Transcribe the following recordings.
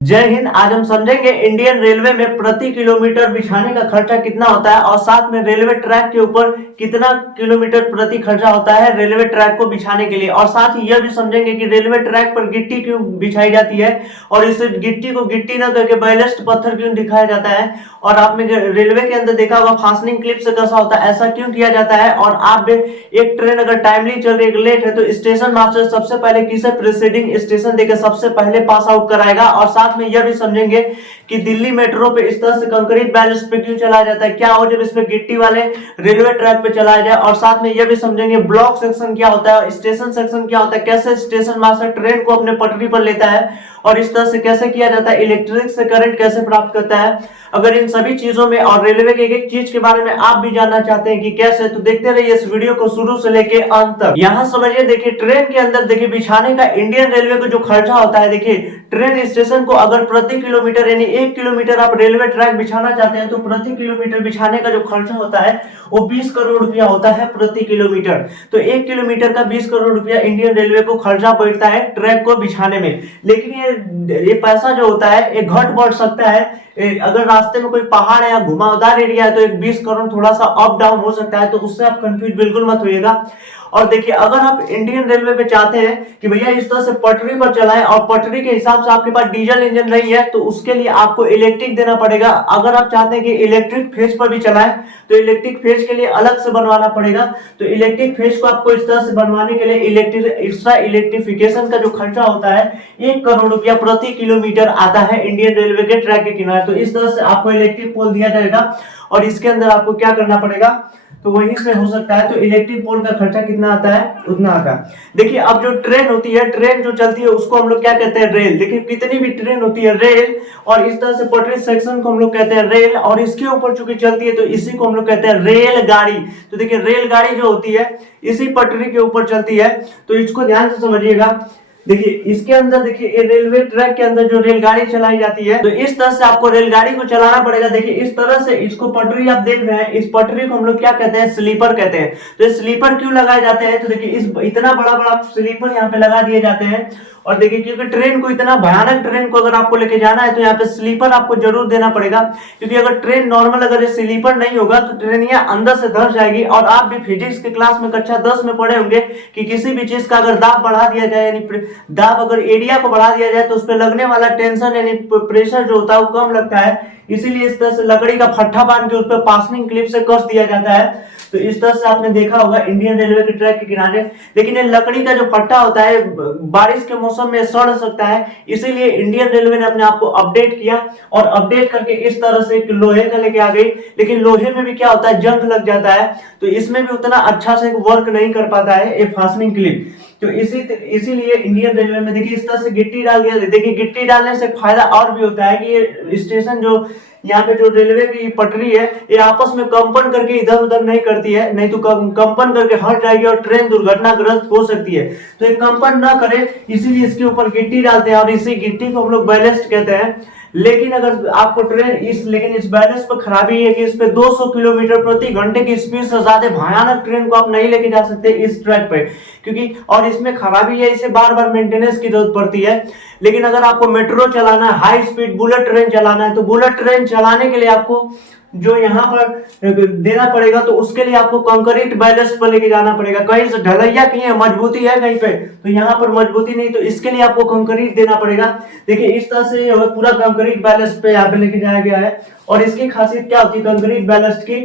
जय हिंद। आज हम समझेंगे इंडियन रेलवे में प्रति किलोमीटर बिछाने का खर्चा कितना होता है और साथ में रेलवे ट्रैक के ऊपर कितना किलोमीटर प्रति खर्चा होता है रेलवे ट्रैक को बिछाने के लिए। और साथ ही यह भी समझेंगे कि रेलवे ट्रैक पर गिट्टी क्यों बिछाई जाती है और इस गिट्टी को गिट्टी न करके बैलेस्ट पत्थर क्यों दिखाया जाता है। और आपने रेलवे के अंदर देखा होगा फास्टनिंग क्लिप से कैसा होता है, ऐसा क्यों किया जाता है। और आप एक ट्रेन अगर टाइमली चल रही है लेट है तो स्टेशन मास्टर सबसे पहले किसे प्रीसीडिंग स्टेशन देकर सबसे पहले पास आउट कराएगा। और साथ में यह भी समझेंगे कि दिल्ली मेट्रो पे इस तरह से कंक्रीट बैलेस्ट पे क्यों चलाया जाता है, क्या हो जब इसमें गिट्टी वाले रेलवे ट्रैक पे चलाया जाए। और साथ में यह भी समझेंगे ब्लॉक सेक्शन क्या होता है, स्टेशन सेक्शन क्या होता है, कैसे स्टेशन मास्टर ट्रेन को अपने पटरी पर लेता है और इस तरह से कैसे किया जाता है, इलेक्ट्रिक से करंट कैसे प्राप्त करता है। अगर इन सभी चीजों में और रेलवे के एक चीज के बारे में आप भी जानना चाहते हैं कि कैसे, तो देखते रहिए इस वीडियो को शुरू से लेके अंत तक। यहाँ समझिए, देखिए ट्रेन के अंदर देखिए बिछाने का इंडियन रेलवे को जो खर्चा होता है, देखिए ट्रेन स्टेशन को अगर प्रति किलोमीटर यानी 1 किलोमीटर आप रेलवे ट्रैक बिछाना चाहते हैं तो प्रति किलोमीटर बिछाने का जो खर्चा होता है वो 20 करोड़ रुपया होता है प्रति किलोमीटर। तो 1 किलोमीटर का 20 करोड़ रुपया इंडियन रेलवे को खर्चा पड़ता है ट्रैक को बिछाने में। लेकिन ये पैसा जो होता है ये घट बढ़ सकता है। अगर रास्ते में कोई पहाड़ है या घुमावदार एरिया है तो एक 20 करोड़ थोड़ा सा अप डाउन हो सकता है, तो उससे आप कंफ्यूज बिल्कुल मत होइएगा। और देखिए अगर आप इंडियन रेलवे पे चाहते हैं कि भैया इस तरह से पटरी पर चलाएं और पटरी के हिसाब से आपके पास डीजल इंजन नहीं है तो उसके लिए आपको इलेक्ट्रिक देना पड़ेगा। अगर आप चाहते हैं कि इलेक्ट्रिक फेज पर भी चलाएं तो इलेक्ट्रिक फेज के लिए अलग से बनवाना पड़ेगा। तो इलेक्ट्रिक फेज को आपको इस तरह से बनवाने के लिए एक्स्ट्रा इलेक्ट्रिफिकेशन का जो खर्चा होता है 1 करोड़ रुपया प्रति किलोमीटर आता है इंडियन रेलवे के ट्रैक के किनारे। तो इस तरह से आपको इलेक्ट्रिक पोल दिया जाएगा और इसके अंदर आपको क्या करना पड़ेगा, तो वहीं से हो सकता है। तो इलेक्ट्रिक पोल का खर्चा कितना आता है, उतना आता है। देखिए अब जो ट्रेन होती है, ट्रेन जो चलती है उसको हम लोग क्या कहते हैं, रेल। देखिए कितनी भी ट्रेन होती है रेल, और इस तरह से पटरी सेक्शन को हम लोग कहते हैं रेल, और इसके ऊपर चूंकि चलती है तो इसी को हम लोग कहते हैं रेलगाड़ी। तो देखिए रेलगाड़ी जो होती है इसी पटरी के ऊपर चलती है, तो इसको ध्यान से समझिएगा। देखिए इसके अंदर देखिए ये रेलवे ट्रैक के अंदर जो रेलगाड़ी चलाई जाती है तो इस तरह से आपको रेलगाड़ी को चलाना पड़ेगा। देखिए इस तरह से इसको पटरी आप देख रहे हैं, इस पटरी को हम लोग क्या कहते हैं, स्लीपर कहते हैं। तो ये स्लीपर क्यों लगाए जाते हैं, तो देखिए इस इतना बड़ा बड़ा स्लीपर यहाँ पे लगा दिए जाते हैं। और देखिए क्योंकि ट्रेन को इतना भयानक ट्रेन को अगर आपको लेके जाना है तो यहाँ पे स्लीपर आपको जरूर देना पड़ेगा। क्योंकि अगर ट्रेन नॉर्मल अगर स्लीपर नहीं होगा तो ट्रेन यहाँ अंदर से धंस जाएगी। और आप भी फिजिक्स के क्लास में कक्षा 10 में पढ़े होंगे कि किसी भी चीज का अगर दाब बढ़ा दिया जाए यानी दाब अगर एरिया को बढ़ा दिया जाए तो उस पर लगने वाला टेंशन यानी प्रेशर जो होता है वो कम लगता है। इसीलिए इस तरह से लकड़ी का फट्टा बांध के उस पर पासनिंग क्लिप से कस दिया जाता है। तो इस तरह से आपने देखा होगा इंडियन रेलवे के ट्रैक के किनारे। लेकिन ये लकड़ी का जो फट्टा होता है बारिश के मौसम में सड़ सकता है, इसीलिए इंडियन रेलवे ने अपने आप को अपडेट किया और अपडेट करके इस तरह से लोहे का लेके आ गई। लेकिन लोहे में भी क्या होता है, जंग लग जाता है, तो इसमें भी उतना अच्छा से वर्क नहीं कर पाता है ये फास्टनिंग क्लिप। तो इसीलिए इंडियन रेलवे में देखिए इस तरह से गिट्टी डाल दिया। देखिए गिट्टी डालने से फायदा और भी होता है कि ये स्टेशन जो यहाँ पे जो रेलवे की पटरी है ये आपस में कंपन करके इधर उधर नहीं करती है, नहीं तो कंपन करके हट जाएगी और ट्रेन दुर्घटनाग्रस्त हो सकती है। तो ये कंपन ना करे इसीलिए इसके ऊपर गिट्टी डालते हैं और इसी गिट्टी को हम लोग बैलेस्ट कहते हैं। लेकिन अगर आपको लेकिन इस बैलेंस पर खराबी है कि इस पे 200 किलोमीटर प्रति घंटे की स्पीड से ज्यादा भयानक ट्रेन को आप नहीं लेके जा सकते इस ट्रैक पे, क्योंकि और इसमें खराबी है इसे बार बार मेंटेनेंस की जरूरत पड़ती है। लेकिन अगर आपको मेट्रो चलाना है, हाई स्पीड बुलेट ट्रेन चलाना है, तो बुलेट ट्रेन चलाने के लिए आपको जो यहाँ पर देना पड़ेगा तो उसके लिए आपको कंक्रीट बैलेस्ट पर लेके जाना पड़ेगा। कहीं से ढलैया कहीं है, मजबूती है कहीं पे, तो यहाँ पर मजबूती नहीं, तो इसके लिए आपको कंक्रीट देना पड़ेगा। देखिए इस तरह से पूरा कंक्रीट बैलेस्ट पे यहाँ पे लेके जाया गया है। और इसकी खासियत क्या होती है कंक्रीट बैलेस्ट की,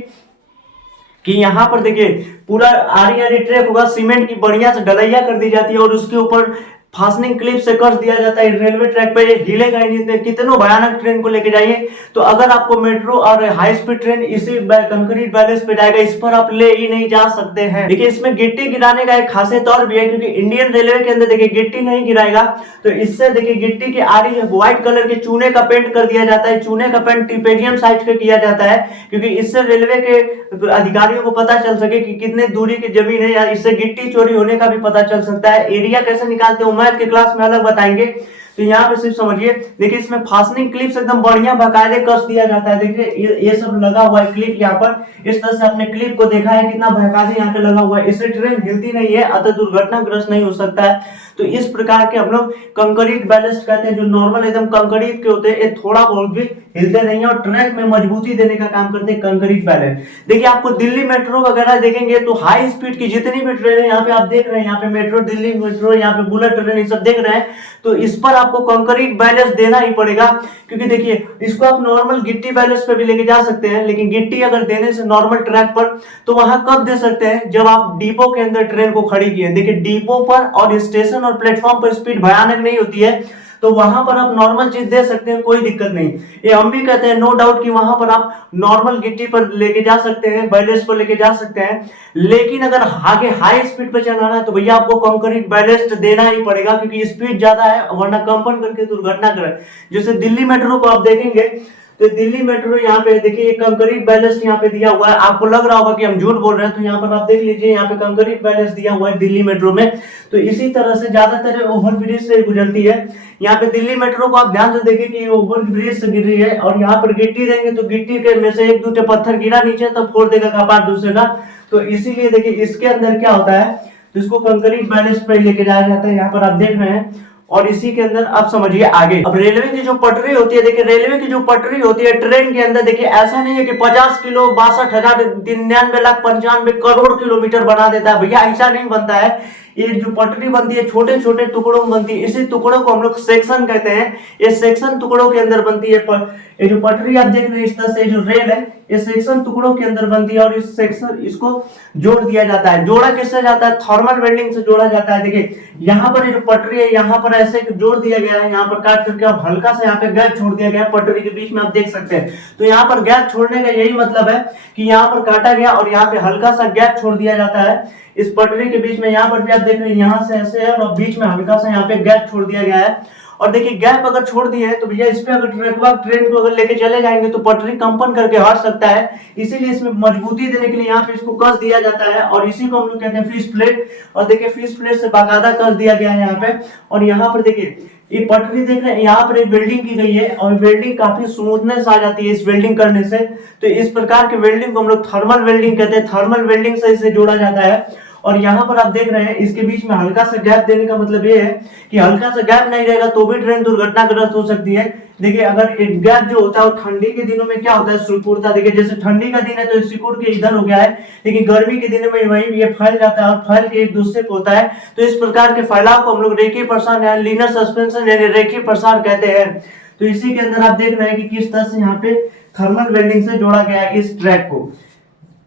कि यहाँ पर देखिए पूरा आरी आरी ट्रैक होगा, सीमेंट की बढ़िया से ढलैया कर दी जाती है और उसके ऊपर फास्टनिंग क्लिप से कस दिया जाता है। रेलवे ट्रैक पे ये हिलेगा ही नहीं, कितनों भयानक ट्रेन को लेके जाइए। तो अगर आपको मेट्रो और हाई स्पीड ट्रेन इसी कंक्रीट बैलेंस पे जाएगा, इस पर आप ले ही नहीं जा सकते हैं। देखिए इसमें गिट्टी गिराने का एक खासियत और भी है, क्योंकि इंडियन रेलवे के अंदर देखिए गिट्टी नहीं गिराएगा, तो इससे देखिए गिट्टी की आरी व्हाइट कलर के चूने का पेंट कर दिया जाता है। चूने का पेंट टिपेरियम साइज पे किया जाता है, क्योंकि इससे रेलवे के अधिकारियों को पता चल सके कि कितने दूरी की जमीन है, या इससे गिट्टी चोरी होने का भी पता चल सकता है। एरिया कैसे निकालते हैं मैथ के क्लास में अलग बताएंगे। तो यहाँ पे सिर्फ समझिए, देखिए इसमें फास्टनिंग क्लिप्स एकदम बढ़िया बाकायदे कस दिया जाता है। देखिए ये सब लगा हुआ है क्लिप यहाँ पर, इस तरह से आपने क्लिप को देखा है कितना बाकायदे यहाँ पे लगा हुआ है। इससे ट्रेन हिलती नहीं है, अतः दुर्घटनाग्रस्त नहीं हो सकता है। तो इस प्रकार के हम लोग कंक्रीट बैलेस्ट कहते हैं, जो नॉर्मल एकदम कंक्रीट के होते हैं, ये थोड़ा बहुत भी हिलते नहीं है और ट्रैक में मजबूती देने का काम करते हैं कंक्रीट बैलेस्ट। देखिए आपको दिल्ली मेट्रो वगैरह देखेंगे तो हाई स्पीड की जितनी भी ट्रेन है, यहाँ पे आप देख रहे हैं, यहाँ पे मेट्रो, दिल्ली मेट्रो, यहाँ पे बुलेट ट्रेन, ये सब देख रहे हैं, तो इस पर आपको कंक्रीट बैलेंस देना ही पड़ेगा। क्योंकि देखिए इसको आप नॉर्मल गिट्टी बैलेंस पे भी लेके जा सकते हैं, लेकिन गिट्टी अगर देने से नॉर्मल ट्रैक पर, तो वहां कब दे सकते हैं, जब आप डिपो के अंदर ट्रेन को खड़ी किए। देखिए डिपो पर और स्टेशन और प्लेटफॉर्म पर स्पीड भयानक नहीं होती है, तो वहां पर आप नॉर्मल चीज दे सकते हैं, कोई दिक्कत नहीं। ये हम भी कहते हैं नो डाउट कि वहां पर आप नॉर्मल गिट्टी पर लेके जा सकते हैं, बैलेंस पर लेके जा सकते हैं, लेकिन अगर आगे हाई स्पीड पर चलाना है तो भैया आपको कंक्रीट बैलेंस देना ही पड़ेगा, क्योंकि स्पीड ज्यादा है, वरना कंपन करके दुर्घटना करे। जैसे दिल्ली मेट्रो को आप देखेंगे तो दिल्ली मेट्रो यहाँ पे देखिए कंक्रीट बैलेंस यहाँ पे दिया हुआ है। आपको लग रहा होगा कि हम झूठ बोल रहे हैं, तो यहाँ पर आप देख लीजिए, यहाँ पे कंक्रीट बैलेंस दिया हुआ है दिल्ली मेट्रो में। तो इसी तरह से ज्यादातर ओवर ब्रिज से गुजरती है। यहाँ पे दिल्ली मेट्रो को आप ध्यान से देखिए कि ओवर ब्रिज से गिर रही है, और यहाँ पर गिट्टी देंगे तो गिट्टी के में से एक दूसरे पत्थर गिरा नीचे तब फोड़ देगा कपाट दूसरे का। तो इसीलिए देखिए इसके अंदर क्या होता है, तो इसको कंक्रीट बैलेंस पे लेके जाया जाता है, यहाँ पर आप देख रहे हैं। और इसी के अंदर आप समझिए आगे, अब रेलवे की जो पटरी होती है, देखिए रेलवे की जो पटरी होती है ट्रेन के अंदर, देखिए ऐसा नहीं है कि 50 किलो 62,99,95 किलोमीटर बना देता है भैया, ऐसा नहीं बनता है। ये जो पटरी बनती है छोटे छोटे टुकड़ों में बनती है, इसी टुकड़ों को हम लोग सेक्शन कहते हैं। ये सेक्शन टुकड़ों के अंदर बनती है। ये जो पटरी आप देख रहे हैं इस तरह से, जो रेल है, ये सेक्शन टुकड़ों के अंदर बनती है, और इस सेक्शन इसको जोड़ दिया जाता है। जोड़ा किससे जाता है, थर्मल वेल्डिंग से जोड़ा जाता है। देखिए यहाँ पर ये जो पटरी है, यहाँ पर ऐसे जोड़ दिया गया है, यहाँ पर काट करके अब हल्का से यहाँ पे गैप छोड़ दिया गया है पटरी के बीच में, आप देख सकते हैं। तो यहाँ पर गैप छोड़ने का यही मतलब है कि यहाँ पर काटा गया और यहाँ पे हल्का सा गैप छोड़ दिया जाता है इस पटरी के बीच में। यहाँ पर भी आप देख रहे हैं, यहाँ से ऐसे है और बीच में हल्का सा यहाँ पे गैप छोड़ दिया गया है। और देखिए गैप अगर छोड़ दिए है तो भैया इस पे अगर ट्रेन को अगर लेके चले जाएंगे तो पटरी कंपन करके हट सकता है। इसीलिए इसमें मजबूती देने के लिए यहाँ पे इसको कस दिया जाता है, और इसी को हम लोग कहते हैं फिश प्लेट। और देखिए फिश प्लेट से बाकायदा कस दिया गया है यहाँ पे। और यहाँ पर देखिए ये पटरी देख रहे हैं, यहाँ पर एक वेल्डिंग की गई है, और वेल्डिंग काफी स्मूथनेस आ जाती है इस वेल्डिंग करने से। तो इस प्रकार के वेल्डिंग को हम लोग थर्मल वेल्डिंग कहते हैं। थर्मल वेल्डिंग से इसे जोड़ा जाता है। और यहाँ पर आप देख रहे हैं इसके बीच में हल्का सा गैप देने का मतलब ये है कि हल्का सा गैप नहीं रहेगा तो भी ट्रेन दुर्घटनाग्रस्त हो सकती है। देखिए अगर एक गैप जो होता है, और ठंडी के दिनों में क्या होता है, सिकुड़ता। देखिए जैसे ठंडी का दिन है तो सिकुड़ के इधर हो गया है, लेकिन गर्मी के दिनों में वही ये फैल जाता है और फैल के एक दूसरे पे होता है। तो इस प्रकार के फैलाव को हम लोग रेखीय प्रसार या लीनियर सस्पेंशन यानी रेखीय प्रसार कहते हैं। तो इसी के अंदर आप देख रहे हैं कि किस तरह से यहाँ पे थर्मल वेल्डिंग से जोड़ा गया है इस ट्रैक को।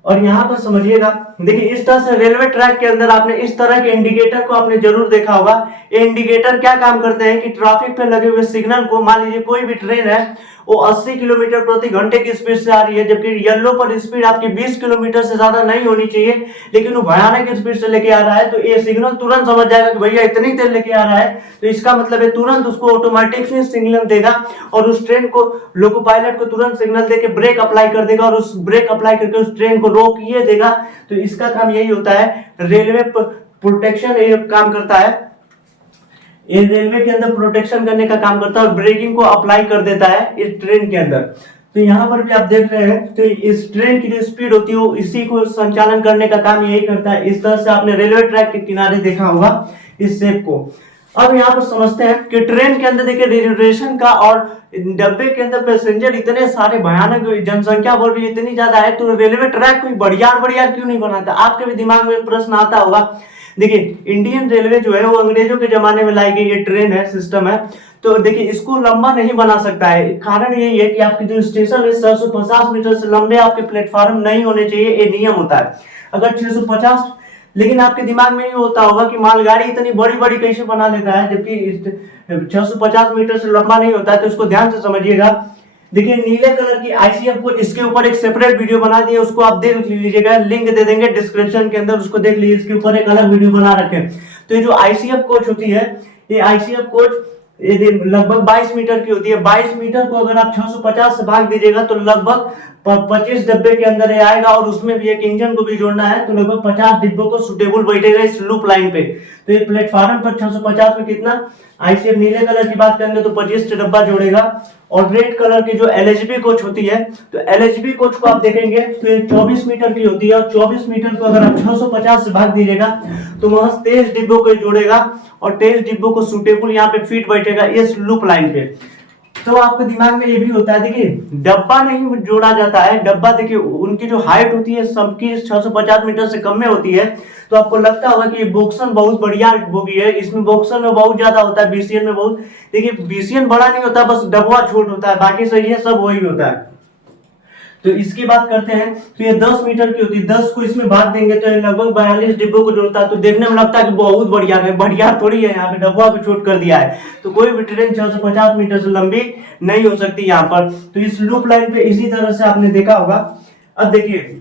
और यहाँ पर समझिएगा, देखिए इस तरह से रेलवे ट्रैक के अंदर आपने इस तरह के इंडिकेटर को आपने जरूर देखा होगा। ये इंडिकेटर क्या काम करते हैं कि ट्रैफिक पे लगे हुए सिग्नल को, मान लीजिए कोई भी ट्रेन है वो 80 किलोमीटर प्रति घंटे की स्पीड से आ रही है, जबकि येलो पर स्पीड आपकी 20 किलोमीटर से ज्यादा नहीं होनी चाहिए, लेकिन वो भयानक स्पीड से लेके आ रहा है, तो ये सिग्नल तुरंत समझ जाएगा कि भैया इतनी तेज लेके आ रहा है। तो इसका मतलब है तुरंत उसको ऑटोमेटिक सिग्नल देगा, और उस ट्रेन को लोको पायलट को तुरंत सिग्नल देके ब्रेक अप्लाई कर देगा, और उस ब्रेक अप्लाई करके उस ट्रेन को रोकिए देगा। तो इसका काम यही होता है, रेलवे प्रोटेक्शन ये काम करता है। ये रेलवे के अंदर प्रोटेक्शन करने का काम करता है और ब्रेकिंग को अप्लाई कर देता है इस ट्रेन के अंदर। तो यहाँ पर भी आप देख रहे हैं, तो इस ट्रेन की जो स्पीड होती है वो इसी को संचालन करने का काम यही करता है। इस तरह से आपने रेलवे ट्रैक के किनारे देखा होगा इस शेप को। अब यहाँ पर समझते हैं कि ट्रेन के अंदर देखिए रिजर्वेशन का और डब्बे के अंदर पैसेंजर इतने सारे भयानक जनसंख्या बढ़ रही है, इतनी ज्यादा है, तो रेलवे ट्रैक कोई बढ़िया क्यों नहीं बनाता। आपके भी दिमाग में प्रश्न आता होगा। देखिए इंडियन रेलवे जो है वो अंग्रेजों के जमाने में लाई गई ये ट्रेन है, सिस्टम है। तो देखिए इसको लंबा नहीं बना सकता है, कारण यही है कि आपके जो स्टेशन है 750 मीटर से लंबे आपके प्लेटफॉर्म नहीं होने चाहिए, ये नियम होता है। अगर 650, लेकिन आपके दिमाग में ये होता होगा कि मालगाड़ी इतनी बड़ी बड़ी कैसे बना लेता है, जबकि 650 मीटर से लंबा नहीं होता है। तो इसको ध्यान से समझिएगा। देखिए नीले कलर की आईसीएफ को, इसके ऊपर एक सेपरेट वीडियो बना दिए, उसको आप देख लीजिएगा, लिंक दे देंगे डिस्क्रिप्शन के अंदर, उसको देख लीजिए, इसके ऊपर एक अलग वीडियो बना रखे। तो ये जो आईसीएफ कोच होती है, ये आईसीएफ कोच लगभग 22 मीटर की होती है। 22 मीटर को अगर आप 650 से भाग दीजिएगा तो लगभग 25 डिब्बे के अंदर ये आएगा और उसमें भी एक इंजन को भी जोड़ना है, तो लगभग 50 डिब्बों को सुटेबल बैठेगा इस लूप लाइन पे। तो ये प्लेटफॉर्म पर 650 में कितना आईसीएफ नीले कलर की बात करेंगे तो 25 डब्बा जोड़ेगा। और रेड कलर की जो एलएचबी कोच होती है, तो एलएचबी कोच को आप देखेंगे तो ये 24 मीटर की होती है और 24 मीटर को अगर आप 650 से भाग दीजिएगा तो वहां 23 डिब्बों को जोड़ेगा और 23 डिब्बों को सुटेबल यहाँ पे फिट बैठेगा इस लूप लाइन पे। तो आपके दिमाग में ये भी होता है, देखिए डब्बा नहीं जोड़ा जाता है, डब्बा देखिए उनकी जो हाइट होती है सबकी 650 मीटर से कम में होती है। तो आपको लगता होगा कि ये बोक्सन बहुत बढ़िया बोगी है, इसमें बोक्सन में बहुत ज्यादा होता है, बीसीएन में बहुत, देखिए बीसीएन बड़ा नहीं होता, बस डब्बा छोट होता है, बाकी सही है, सब वही होता है। तो इसकी बात करते हैं तो ये 10 मीटर की होती है, 10 को इसमें भाग देंगे तो ये लगभग 42 डिब्बों को जोड़ता है। तो देखने में लगता है कि बहुत बढ़िया है, बढ़िया थोड़ी है, यहाँ पे डब्बा को छोट कर दिया है। तो कोई भी ट्रेन 650 मीटर से लंबी नहीं हो सकती यहाँ पर। तो इस लूप लाइन पे इसी तरह से आपने देखा होगा। अब देखिए,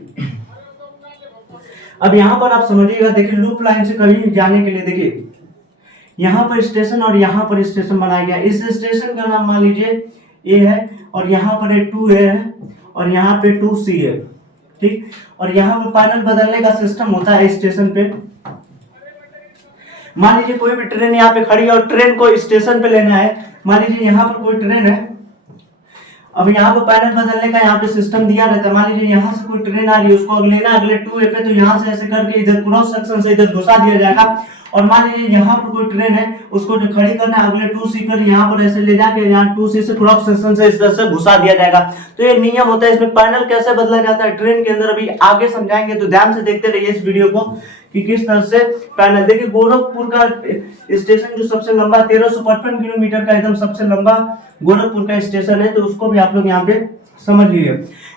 अब यहाँ पर आप समझिएगा, देखिए लूप लाइन से कहीं जाने के लिए देखिए यहाँ पर स्टेशन और यहाँ पर स्टेशन बनाया गया। इस स्टेशन का नाम मान लीजिए ए है और यहाँ पर 2A है और यहाँ पे 2C है, ठीक। और यहाँ पे पैनल बदलने का सिस्टम होता है स्टेशन पे। मान लीजिए कोई भी ट्रेन यहाँ पे खड़ी है और ट्रेन को स्टेशन पे लेना है, मान लीजिए यहाँ पर कोई ट्रेन है, अब यहाँ पे पैनल बदलने का यहाँ पे सिस्टम दिया रहता है। मान लीजिए यहाँ से कोई ट्रेन आ रही है, उसको लेना अगले 2A पे, तो यहाँ से ऐसे करके इधर क्रॉस सेक्शन से इधर घुसा दिया जाएगा। और मान लीजिए यहाँ पर कोई ट्रेन है, उसको जो खड़ी करना है अगले 2C पर, यहाँ पर ऐसे ले जाके यहाँ 2C से क्रॉस सेक्शन से इस तरह से घुसा दिया जाएगा। तो ये नियम होता है। इसमें पैनल कैसे बदला जाता है ट्रेन के अंदर अभी आगे समझाएंगे, तो ध्यान से देखते रहिए इस वीडियो को कि किस तरह से पैनल। देखिए गोरखपुर का स्टेशन जो सबसे लंबा 1355 किलोमीटर का एकदम सबसे लंबा गोरखपुर का स्टेशन है, तो उसको भी आप लोग यहाँ पे समझ लीजिए।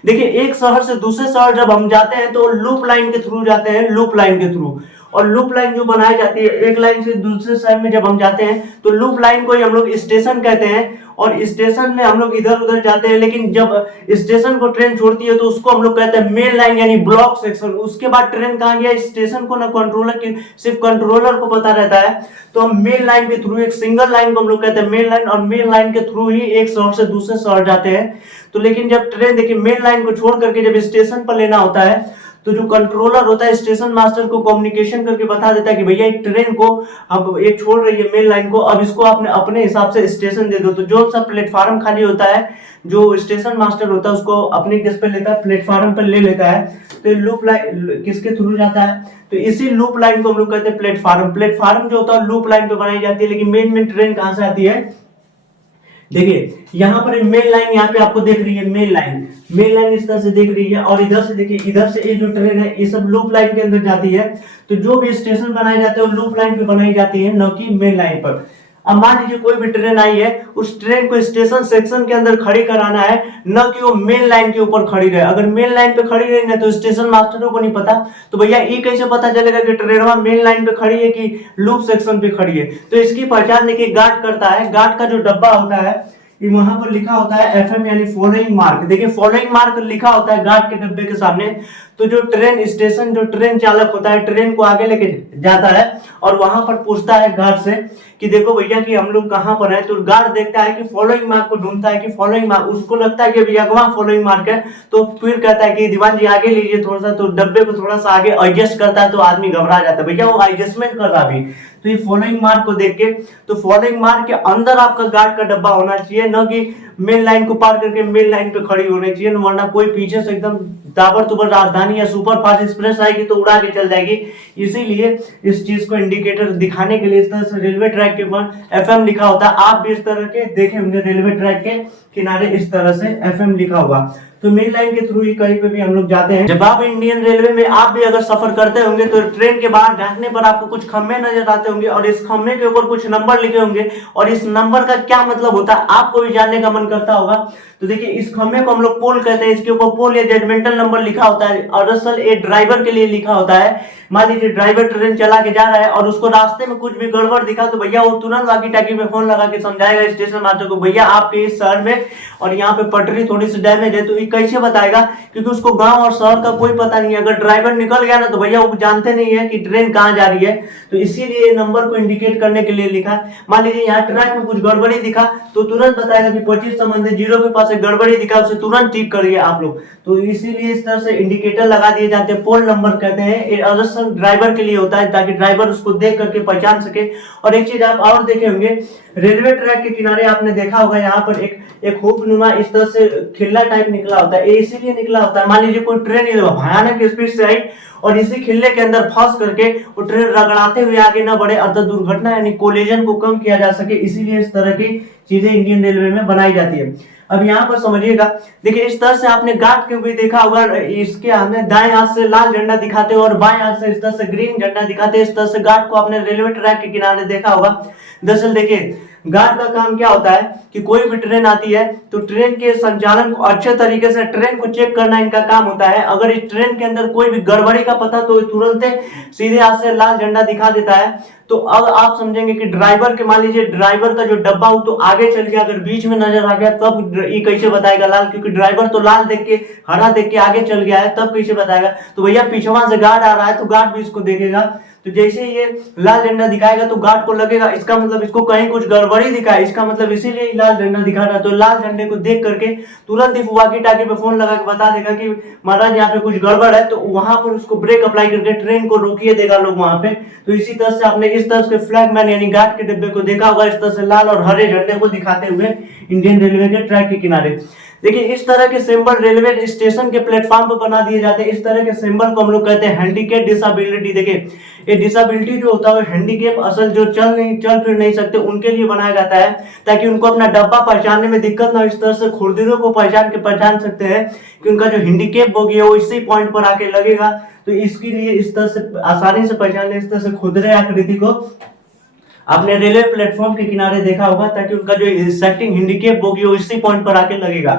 देखिए एक शहर से दूसरे शहर जब हम जाते हैं तो लूप लाइन के थ्रू जाते हैं, लूप लाइन के थ्रू। और लूप लाइन जो बनाई जाती है एक लाइन से दूसरे शहर में जब हम जाते हैं तो लूप लाइन को ही हम लोग स्टेशन कहते हैं। और स्टेशन में हम लोग इधर उधर जाते हैं, लेकिन जब स्टेशन को ट्रेन छोड़ती है तो उसको हम लोग कहते हैं मेन लाइन यानी ब्लॉक सेक्शन। उसके बाद ट्रेन कहाँ गया, स्टेशन को ना कंट्रोलर की सिर्फ कंट्रोलर को पता रहता है। तो हम मेन लाइन के थ्रू, एक सिंगल लाइन को हम लोग कहते हैं मेन लाइन, और मेन लाइन के थ्रू ही एक शहर से दूसरे शहर जाते हैं। तो लेकिन जब ट्रेन देखिए मेन लाइन को छोड़ करके जब स्टेशन पर लेना होता है तो जो कंट्रोलर होता है स्टेशन मास्टर को कम्युनिकेशन करके बता देता है कि भैया एक ट्रेन को अब एक छोड़ रही है मेन लाइन को, अब इसको आपने अपने हिसाब से स्टेशन दे दो। तो जो सा प्लेटफार्म खाली होता है, जो स्टेशन मास्टर होता है उसको अपने किस पे लेता है, प्लेटफार्म पर ले लेता है। तो लूप लाइन किसके थ्रू जाता है, तो इसी लूप लाइन को हम लोग कहते हैं प्लेटफार्म। प्लेटफार्म जो होता है लूप लाइन पे बनाई जाती है, लेकिन मेन ट्रेन कहां से आती है। देखिए यहाँ पर मेन लाइन यहाँ पे आपको देख रही है, मेन लाइन इस तरह से देख रही है, और इधर से देखिए, इधर से ये जो ट्रेन है ये सब लूप लाइन के अंदर जाती है। तो जो भी स्टेशन बनाए जाते हैं वो लूप लाइन पे बनाई जाती है, न कि मेन लाइन पर। अब मान लीजिए कोई भी ट्रेन आई है, उस ट्रेन को स्टेशन सेक्शन के अंदर खड़ी कराना है, न कि वो मेन लाइन के ऊपर खड़ी रहे। अगर मेन लाइन पे खड़ी रही ना तो स्टेशन मास्टरों को नहीं पता, तो भैया ये कैसे पता चलेगा कि ट्रेन मेन लाइन पे खड़ी है कि लूप सेक्शन पे खड़ी है। तो इसकी पहचान देखिए गार्ड करता है। गार्ड का जो डब्बा होता है ये वहां पर लिखा होता है FM यानी फॉलोइंग मार्क। देखिए फॉलोइंग मार्क लिखा होता है गार्ड के डब्बे के सामने। तो जो ट्रेन स्टेशन जो ट्रेन चालक होता है ट्रेन को आगे लेके जाता है और वहां पर पूछता है गार्ड से कि देखो भैया कि हम लोग कहां पर हैं। तो गार्ड देखता है कि फॉलोइंग मार्क को ढूंढता है कि फॉलोइंग मार्क, उसको लगता है कि भैया वहां फॉलोइंग मार्क है। तो फिर कहता है कि दीवान जी आगे लीजिए थोड़ा सा, तो डब्बे को थोड़ा सा आगे एडजस्ट करता है, तो आदमी घबरा जाता है, भैया वो एडजस्टमेंट कर रहा अभी। तो ये फॉलोइंग मार्क को देख के, तो फॉलोइंग मार्क के अंदर आपका गार्ड का डब्बा होना चाहिए, न कि मेन लाइन को पार करके मेन लाइन पे खड़ी होनी चाहिए, वरना कोई पीछे से एकदम ताबड़तोड़ राजधानी या सुपर फास्ट एक्सप्रेस आएगी तो उड़ा के चल जाएगी। इसीलिए इस चीज को इंडिकेटर दिखाने के लिए इस तरह से रेलवे ट्रैक के ऊपर FM लिखा होता है। आप भी इस तरह के देखे होंगे रेलवे ट्रैक के किनारे इस तरह से FM लिखा हुआ। तो मेन लाइन के थ्रू ही कहीं पे भी हम लोग जाते हैं। जब आप इंडियन रेलवे में आप भी अगर सफर करते होंगे तो ट्रेन के बाहर ढांकने पर आपको कुछ खंभे नजर आते होंगे और इस खंभे के ऊपर कुछ नंबर लिखे होंगे, और इस नंबर का क्या मतलब होता है आपको भी जानने का मन करता होगा। तो देखिए इस खंभे को हम लोग पोल कहते हैं, इसके ऊपर पोल या जजमेंटल नंबर लिखा होता है, और असल ये ड्राइवर के लिए लिखा होता है। मान लीजिए ड्राइवर ट्रेन चला के जा रहा है और उसको रास्ते में कुछ भी गड़बड़ दिखा तो भैया वो तुरंत वाकी टाकी में फोन लगा के समझाएगा स्टेशन मास्टर को, भैया आपके इस शहर में और यहाँ पे पटरी थोड़ी सी डैमेज है, तो कैसे बताएगा, क्योंकि उसको गांव और शहर का कोई पता नहीं है। अगर ड्राइवर निकल गया ना तो भैया वो जानते नहीं है कि ट्रेन कहाँ जा रही है, तो इसीलिए नंबर को इंडिकेट करने के लिए लिखा। मान लीजिए यहाँ ट्रैक में कुछ गड़बड़ी दिखा तो तुरंत बताएगा कि 25 संबंधित 0 के पास एक गड़बड़ी दिखा, उसे तुरंत ठीक करिए आप लोग। तो इसीलिए इस तरह से इंडिकेटर लगा दिए जाते हैं, पोल नंबर कहते हैं। ये अदर्शन ड्राइवर के लिए होता है ताकि ड्राइवर उसको देख करके पहचान सके। और एक चीज आप और देखे होंगे, रेलवे ट्रैक के किनारे आपने देखा होगा यहाँ पर एक हुकनुमा इस तरह से खिल्ला टाइप निकला होता है। ये इसीलिए निकला होता है, मान लीजिए कोई ट्रेन भयानक स्पीड से आई और इसी खिल्ले के अंदर फंस करके वो ट्रेन रगड़ाते हुए आगे न बढ़े, अर्थात दुर्घटना यानी कोलिजन को कम किया जा सके, इसीलिए इस तरह की चीजें इंडियन रेलवे में बनाई जाती है। अब यहाँ पर समझिएगा, देखिए इस तरह से आपने गार्ड के भी देखा होगा, इसके हमें दाएं हाथ से लाल झंडा दिखाते हैं और बाएं हाथ से इस तरह से ग्रीन झंडा दिखाते हैं। इस तरह से गार्ड को आपने रेलवे ट्रैक के किनारे देखा होगा। दरअसल देखिए गार्ड का काम क्या होता है कि कोई भी ट्रेन आती है तो ट्रेन के संचालन को अच्छे तरीके से ट्रेन को चेक करना इनका काम होता है। अगर इस ट्रेन के अंदर कोई भी गड़बड़ी का पता तो तुरंत सीधे हाथ से लाल झंडा दिखा देता है। तो अब आप समझेंगे कि ड्राइवर के, मान लीजिए ड्राइवर का जो डब्बा हो तो आगे चल गया, अगर बीच में नजर आ गया तब ये कैसे बताएगा लाल, क्योंकि ड्राइवर तो लाल देख के हरा देख के आगे चल गया है, तब कैसे बताएगा। तो भैया पीछवा से गार्ड आ रहा है तो गार्ड भी इसको देखेगा, तो जैसे ये लाल झंडा दिखाएगा तो गार्ड को लगेगा इसका मतलब इसको कहीं कुछ गड़बड़ी दिखा है, इसका मतलब इसीलिए लाल झंडा दिखा रहा है। तो लाल झंडे को देख करके तुरंत ही वॉकी टॉकी पे फोन लगा के बता देगा कि महाराज यहाँ पे कुछ गड़बड़ है, तो वहां पर उसको ब्रेक अप्लाई करके ट्रेन को रोकिए देगा लोग वहां पे। तो इसी तरह से आपने इस तरह से फ्लैगमैन यानी गार्ड के डिब्बे को देखा होगा, इस तरह से लाल और हरे झंडे को दिखाते हुए इंडियन रेलवे के ट्रैक के किनारे। देखिए इस तरह के सिंबल रेलवे स्टेशन के प्लेटफॉर्म पर बना दिए जाते हैं। इस तरह के सिंबल को हम लोग कहते हैं हैंडीकेप डिसेबिलिटी। देखिए ये डिसेबिलिटी जो होता है हैंडीकेप, असल जो चल फिर नहीं सकते उनके लिए बनाया जाता है ताकि उनको अपना डब्बा पहचानने में दिक्कत ना हो। इस तरह से खुरदीरों को पहचान सकते हैं कि उनका जो हैंडीकेप बोगी है वो इसी पॉइंट पर आके लगेगा, तो इसके लिए इस तरह से आसानी से पहचान ले। इस तरह से खुरदरे आकृति को आपने रेलवे प्लेटफॉर्म के किनारे देखा होगा ताकि उनका जो सेक्टिंग हैंडीकेप होगी वो इसी पॉइंट पर आके लगेगा।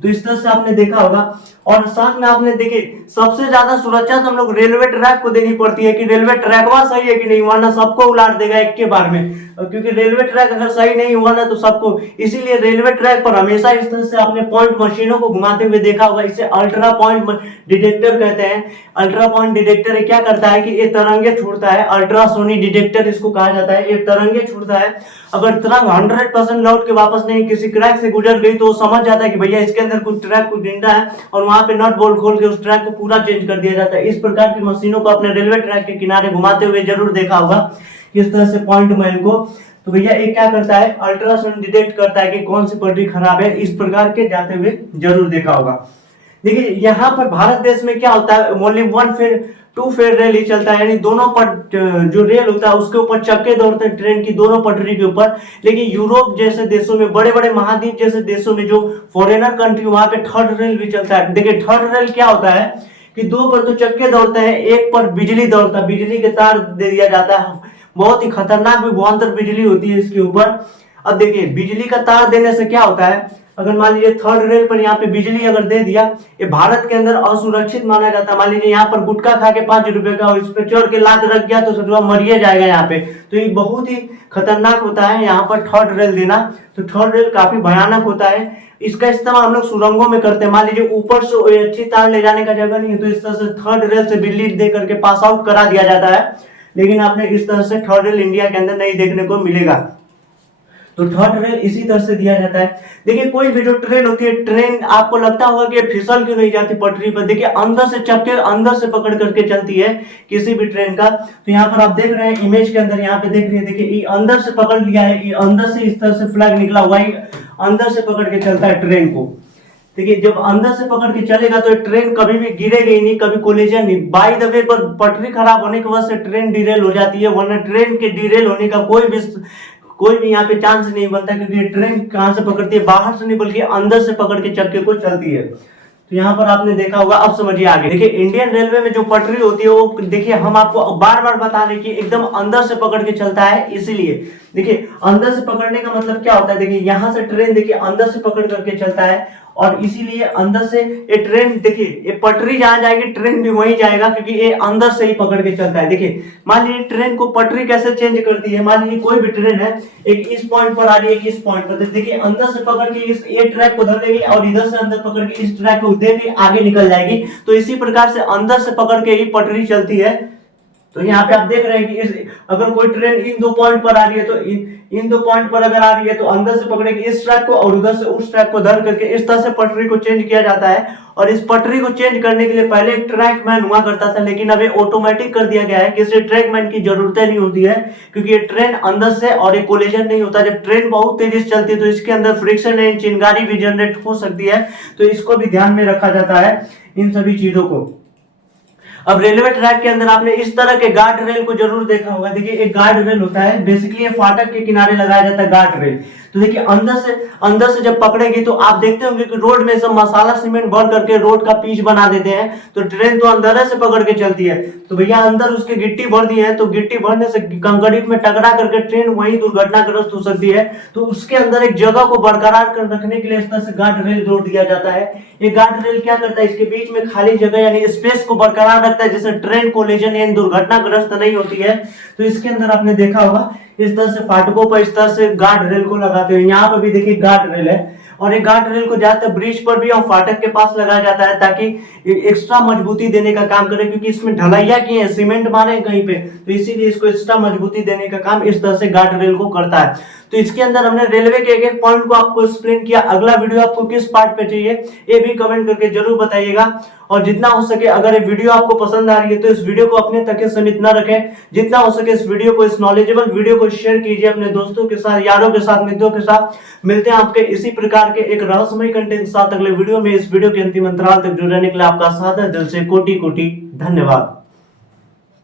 तो इस तरह से आपने देखा होगा। और साथ में आपने देखिए सबसे ज्यादा सुरक्षा तो हम लोग रेलवे ट्रैक को देनी पड़ती है कि रेलवे ट्रैकवा सही है कि नहीं, वरना सबको उलाट देगा एक के बार में, क्योंकि रेलवे ट्रैक अगर सही नहीं हुआ ना तो सबको। इसीलिए रेलवे ट्रैक पर हमेशा इस तरह से आपने पॉइंट मशीनों को घुमाते हुए देखा होगा। इसे अल्ट्रा पॉइंट डिटेक्टर कहते हैं। अल्ट्रा पॉइंट डिटेक्टर क्या करता है कि ये तरंगे छोड़ता है, अल्ट्रासोनिक डिटेक्टर इसको कहा जाता है। ये तरंगे छोड़ता है, अगर तरंग 100% लौट के वापस नहीं किसी क्रैक से गुजर गई तो वो समझ जाता है कि भैया इसके अंदर कुछ ट्रैक कुछ जिंदा है, और वहां पे नट बोल्ट खोल के उस ट्रैक को पूरा चेंज कर दिया जाता है। इस प्रकार की मशीनों को अपने रेलवे ट्रैक के किनारे घुमाते हुए जरूर देखा होगा इस तरह से पॉइंट मैन को। तो भैया ये क्या करता है, अल्ट्रासाउंड डिटेक्ट करता है कि कौन सी पटरी खराब है, इस प्रकार के जाते हुए जरूर देखा होगा। देखिए यहाँ पर भारत देश में क्या होता है, ओनली 1 फेर 2 फेर रेल ही चलता है, यानी दोनों पर जो रेल होता है उसके ऊपर चक्के दौड़ते हैं ट्रेन की दोनों पटरी के ऊपर। लेकिन यूरोप जैसे देशों में, बड़े बड़े महाद्वीप जैसे देशों में जो फॉरेनर कंट्री, वहां पे थर्ड रेल भी चलता है। देखिए थर्ड रेल क्या होता है कि 2 पर तो चक्के दौड़ते हैं, एक पर बिजली दौड़ता है, बिजली के तार दे दिया जाता है, बहुत ही खतरनाक भी भयंकर बिजली होती है इसके ऊपर। अब देखिए बिजली का तार देने से क्या होता है, अगर मान लीजिए थर्ड रेल पर यहाँ पे बिजली अगर दे दिया, ये भारत के अंदर असुरक्षित माना जाता है। मान लीजिए यहाँ पर गुटखा खा के 5 रुपए का इस पे चढ़ के लात रख गया तो सोचो मरिए जाएगा यहाँ पे, तो ये बहुत ही खतरनाक होता है यहाँ पर थर्ड रेल देना। तो थर्ड रेल काफी भयानक होता है, इसका इस्तेमाल हम लोग सुरंगों में करते हैं। मान लीजिए ऊपर से अच्छी तार ले जाने का जगह नहीं है तो इस तरह से थर्ड रेल से बिजली दे करके पास आउट करा दिया जाता है, लेकिन आपने इस तरह से थर्ड रेल इंडिया के अंदर नहीं देखने को मिलेगा। तो थर्ड रेल इसी तरह से दिया जाता है। देखिए कोई भी जो ट्रेन होती है, ट्रेन आपको लगता होगा कि फिसल क्यों नहीं जाती पटरी पर, देखिए अंदर से चक्के अंदर से पकड़ करके चलती है किसी भी ट्रेन का। तो यहाँ पर आप देख रहे हैं इमेज के अंदर, यहाँ पे देख रहे हैं, देखिए ये अंदर से पकड़ लिया है, ये अंदर से इस तरह से फ्लैग निकला हुआ है, अंदर से पकड़ के चलता है ट्रेन को। देखिए जब अंदर से पकड़ के चलेगा तो ट्रेन कभी भी गिरेगी नहीं, कभी कोलिजन नहीं। बाय द वे पर पटरी खराब होने की वजह से ट्रेन डिरेल हो जाती है, वरना ट्रेन के डिरेल होने का कोई भी यहाँ पे चांस नहीं बनता, क्योंकि ट्रेन कहाँ से पकड़ती है, बाहर से नहीं बल्कि अंदर से पकड़ के चक्के को चलती है। तो यहाँ पर आपने देखा होगा। अब समझिए आगे, देखिए इंडियन रेलवे में जो पटरी होती है वो देखिए हम आपको बार बार बता रहे कि एकदम अंदर से पकड़ के चलता है, इसीलिए देखिए अंदर से पकड़ने का मतलब क्या होता है, देखिए यहाँ से ट्रेन देखिए अंदर से पकड़ करके चलता है और इसीलिए अंदर से ये ट्रेन देखिए ये पटरी जहां जाएगी ट्रेन भी वहीं जाएगा, क्योंकि ये अंदर से ही पकड़ के चलता है। देखिए मान लीजिए ट्रेन को पटरी कैसे चेंज करती है, मान लीजिए कोई भी ट्रेन है, एक इस पॉइंट पर आ रही है, एक इस पॉइंट पर, देखिए अंदर से पकड़ के इस ये ट्रैक को धर लेगी और इधर से अंदर पकड़ के इस ट्रैक को दे के आगे निकल जाएगी। तो इसी प्रकार से अंदर से पकड़ के ही पटरी चलती है। तो यहाँ पे आप देख रहे हैं कि अगर कोई ट्रेन इन दो पॉइंट पर आ रही है तो इन दो पॉइंट पर अगर आ रही है तो अंदर से पकड़ेगी इस ट्रैक को और उधर से उस ट्रैक को धर करके इस तरह से पटरी को चेंज किया जाता है। और इस पटरी को चेंज करने के लिए पहले एक ट्रैक मैन हुआ करता था, लेकिन अब ये ऑटोमेटिक कर दिया गया है कि इसे ट्रैक मैन की जरूरत नहीं होती है, क्योंकि ये ट्रेन अंदर से और एक कोलिजन नहीं होता। जब ट्रेन बहुत तेजी से चलती है तो इसके अंदर फ्रिक्शन एंड चिंगारी भी जनरेट हो सकती है, तो इसको भी ध्यान में रखा जाता है इन सभी चीजों को। अब रेलवे ट्रैक के अंदर आपने इस तरह के गार्ड रेल को जरूर देखा होगा। देखिए एक गार्ड रेल होता है, बेसिकली ये फाटक के किनारे लगाया जाता है गार्ड रेल। तो देखिए अंदर से जब पकड़ेगी तो आप देखते होंगे कि रोड में सब मसाला सीमेंट भर करके रोड का पिच बना देते हैं, तो ट्रेन तो अंदर से पकड़ के चलती है। तो भैया अंदर उसके गिट्टी भर दी है, तो गिट्टी भरने से कंकरीट में टकरा करके ट्रेन वहीं दुर्घटनाग्रस्त हो सकती है। तो उसके अंदर एक जगह को बरकरार कर रखने के लिए इस तरह से गार्ड रेल जोड़ दिया जाता है। ये गार्ड रेल क्या करता है, इसके बीच में खाली जगह यानी स्पेस को बरकरार रखता है, जिससे ट्रेन कोलिजन यानी दुर्घटनाग्रस्त नहीं होती है। तो इसके अंदर आपने देखा होगा इस तरह से फाटकों पर इस तरह से गार्ड रेल को लगाते हैं। यहाँ पर भी देखिए गार्ड रेल है, और एक गार्ड रेल को ज्यादातर ब्रिज पर भी और फाटक के पास लगाया जाता है ताकि एक्स्ट्रा मजबूती देने का काम करे, क्योंकि इसमें ढलैया की है, सीमेंट मारे कहीं पे, तो इसीलिए इसको एक्स्ट्रा मजबूती देने का काम इस तरह से गार्ड रेल को करता है। तो इसके अंदर हमने रेलवे के एक एक पॉइंट को आपको एक्सप्लेन किया। अगला वीडियो आपको किस पार्ट पे चाहिए ये भी कमेंट करके जरूर बताइएगा। और जितना हो सके अगर ये वीडियो आपको पसंद आ रही है तो इस वीडियो को अपने तक सीमित न रखें, जितना हो सके इस वीडियो को, इस नॉलेजेबल वीडियो को शेयर कीजिए अपने दोस्तों के साथ, यारों के साथ, मित्रों के साथ। मिलते हैं आपके इसी प्रकार के एक रहस्यमय कंटेंट के साथ अगले वीडियो में। इस वीडियो के अंतिम अंतराल तक जुड़ने के लिए आपका सादर दिल से कोटि कोटि धन्यवाद।